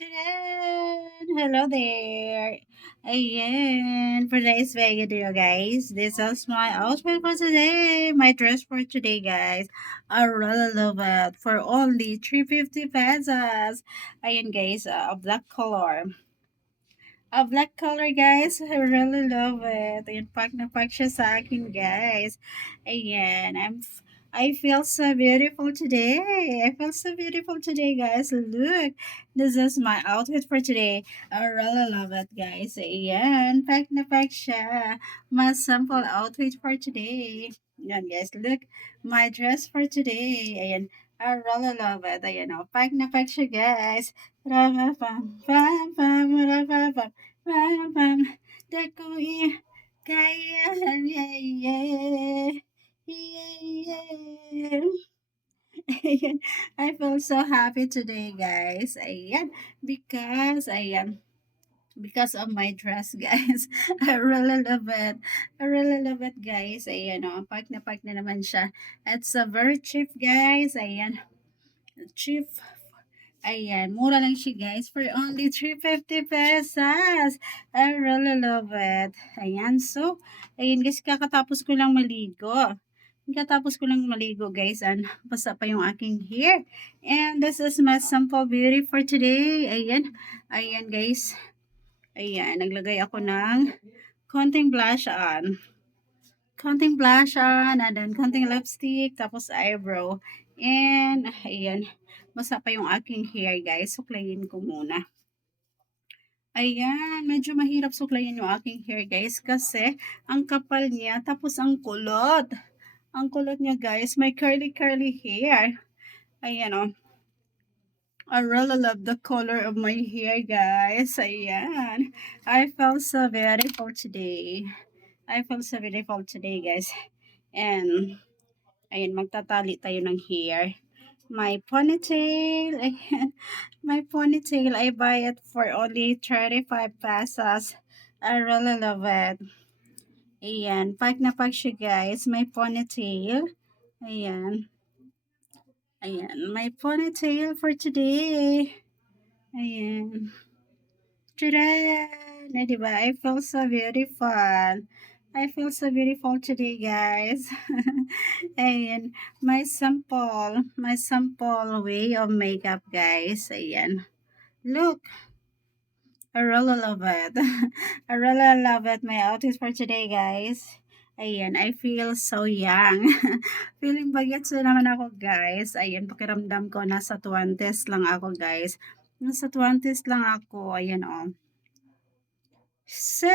Tadaan! Hello there! Ayan, for today's video guys, this is my outfit for today, my dress for today guys. I really love it for only 350 pesos. Ayan guys, a black color. A black color, guys. I really love it. Ayan, pack na pack siya sa akin, guys. Ayan, I feel so beautiful today. I feel so beautiful today, guys. Look, this is my outfit for today. I really love it, guys. Ayan, pack na pack siya. My sample outfit for today. Ayan, guys. Look, my dress for today. Ayan, I really love it. Ayan, oh, pack na pack siya, guys. Ra-pa-pam, pam-pam, ra-pa-pam. Bam, bam, dako yeah, kaya, yeah, yeah, yeah, yeah. Ayan, I feel so happy today, guys. Ayan, because of my dress, guys. I really love it. I really love it, guys. Ayan, oh, pack na naman siya. It's a very cheap, guys. Ayan, cheap. Ayan, mura lang siya guys for only 350 pesos. I really love it. Ayan, so, ayan guys, kakatapos ko lang maligo. Kakatapos ko lang maligo guys, and basa pa yung aking hair. And this is my sample beauty for today. Ayan, ayan guys. Ayan, naglagay ako ng konting blush on. Konting blush on, and then konting lipstick, tapos eyebrow. And, ayan, basa pa yung aking hair, guys. Suklayin ko muna. Ayan, medyo mahirap suklayin yung aking hair, guys, kasi ang kapal niya, tapos ang kulot. Ang kulot niya, guys, may curly hair. Ayan, oh. I really love the color of my hair, guys. Ayan. I feel so beautiful today. I feel so beautiful today, guys. And, ayan, magtatali tayo ng hair. My ponytail, ayan. My ponytail, I buy it for only 35 pesos. I really love it. Ayan, pack na pack siya guys. My ponytail. Ayan. Ayan, my ponytail for today. Ayan. Tada! Na, diba? I feel so beautiful. I feel so beautiful today, guys. Ayan, my sample way of makeup, guys. Ayan. Look, I really love it. I really love it. My outfit for today, guys. Ayan, I feel so young. Feeling bagets na naman ako, guys. Ayan, pakiramdam ko nasa 20s lang ako, guys. Nasa 20s lang ako. Ayan, oh. So,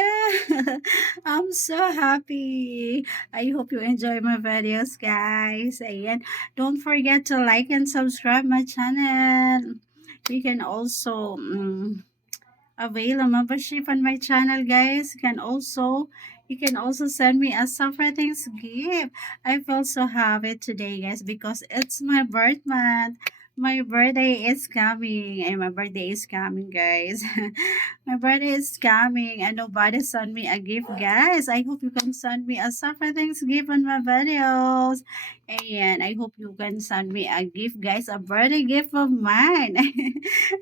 I'm so happy. I hope you enjoy my videos, guys. Ayan, don't forget to like and subscribe my channel. You can also avail a membership on my channel, guys. You can also send me a separate things gift. I feel so happy today, guys, because it's my birth month. My birthday is coming, and my birthday is coming, guys. My birthday is coming, and nobody sent me a gift, guys. I hope you can send me a separate things gift on my videos, and I hope you can send me a gift, guys, a birthday gift of mine.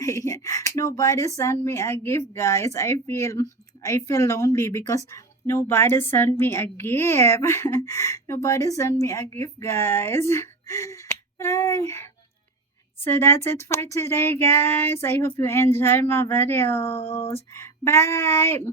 Ayan. Nobody sent me a gift, guys. I feel lonely because nobody sent me a gift. Nobody sent me a gift, guys. Ay. So that's it for today, guys. I hope you enjoy my videos. Bye.